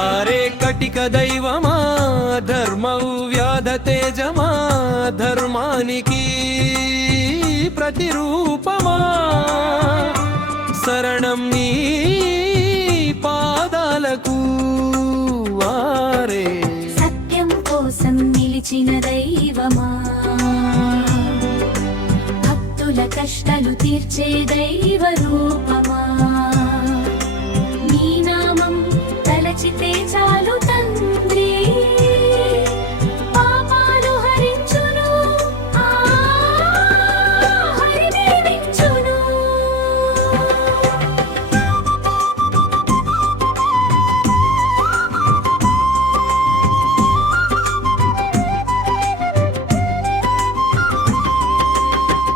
ఆరే కటిక దైవమా ధర్మవు వ్యాధ తేజమా ధర్మానికి ప్రతిరూపమా శరణం నీ పాదాలకు వారే సత్యం కోసం నిలిచిన దైవమా భక్తుల కష్టాలు తీర్చే దైవ రూపమా నీ నామం తలచితే చాలు తండ్రి పాపాలు హరించును హరి దీవించును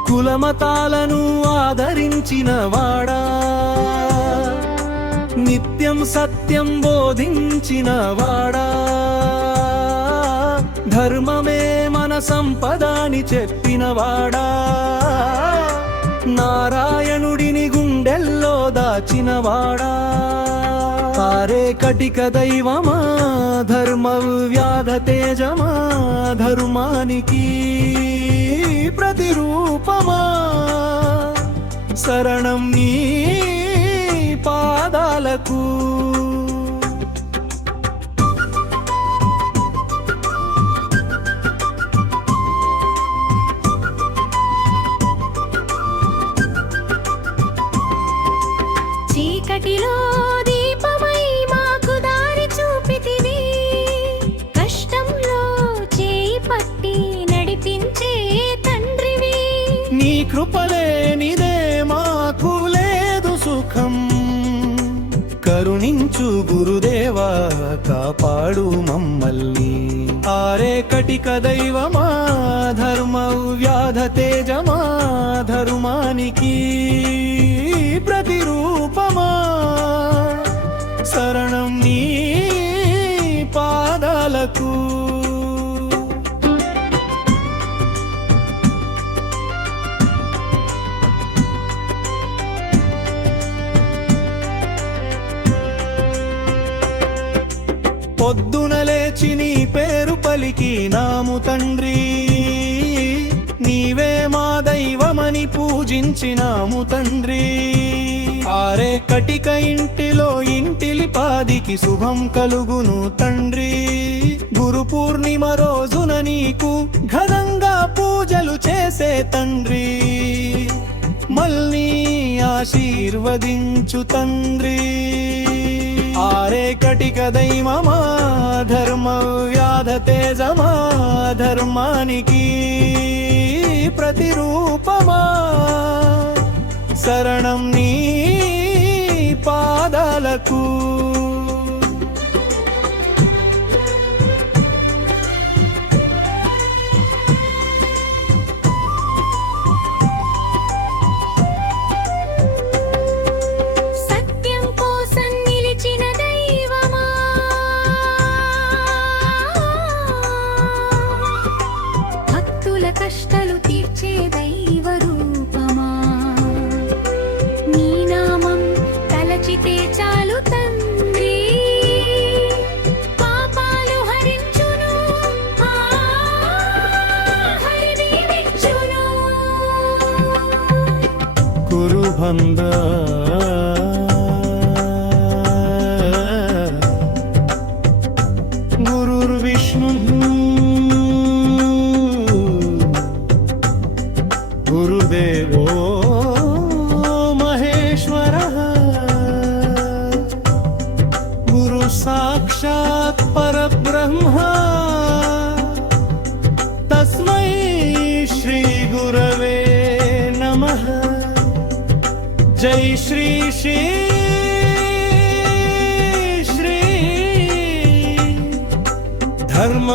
కులమతాలను ఆదరించిన వాడా నిత్యం సత్యం బోధించిన వాడా ధర్మమే మన సంపదని చెప్పిన వాడా నారాయణుడిని గుండెల్లో దాచిన వాడా ఆరే కటిక దైవమా ధర్మ వ్యాధ తేజమా ధర్మానికి ప్రతిరూపమా శరణం నీ పాదాలకు చీకటిలో దీపమై మాకు దారి చూపితివి కష్టంలో చేయి పట్టి నడిపించే తండ్రివి నీ కృపలేనిదే మాకు లేదు సుఖం కరుణించు గురుదేవా కాపాడు మమ్మల్ని ఆరే కటిక దైవమా ధర్మ వ్యాధ తేజమా ధర్మానికి ప్రతిరూపమా శరణం నీ పాదాలకు పొద్దున లేచి నీ పేరు పలికినాము తండ్రి నీవే మా దైవమని పూజించినాము తండ్రి ఆరే కటిక ఇంటిలో ఇంటిలిపాదికి శుభం కలుగును తండ్రి గురు పూర్ణిమ రోజున నీకు ఘనంగా పూజలు చేసే తండ్రి మల్ని ఆశీర్వదించు తండ్రి ఆరే కటిక దైవమా ధర్మ వ్యాధ తేజమా ధర్మానికి ప్రతిరూపమా శరణం నీ పాదాలకు సత్యం కోసం నిలిచిన దైవమా భక్తుల కష్టాలు తీర్చే దైవ రూపమా నీ నామం తలచితే చాలు తండ్రి పాపాలు హరించును హరి దీవించును కురుబంద గురుర్విష్ణు గురుదేవో మహేశ్వరః గురు సాక్షాత్ పరబ్రహ్మ తస్మై శ్రీ గురవే నమః జై శ్రీ శ్రీ ధర్మ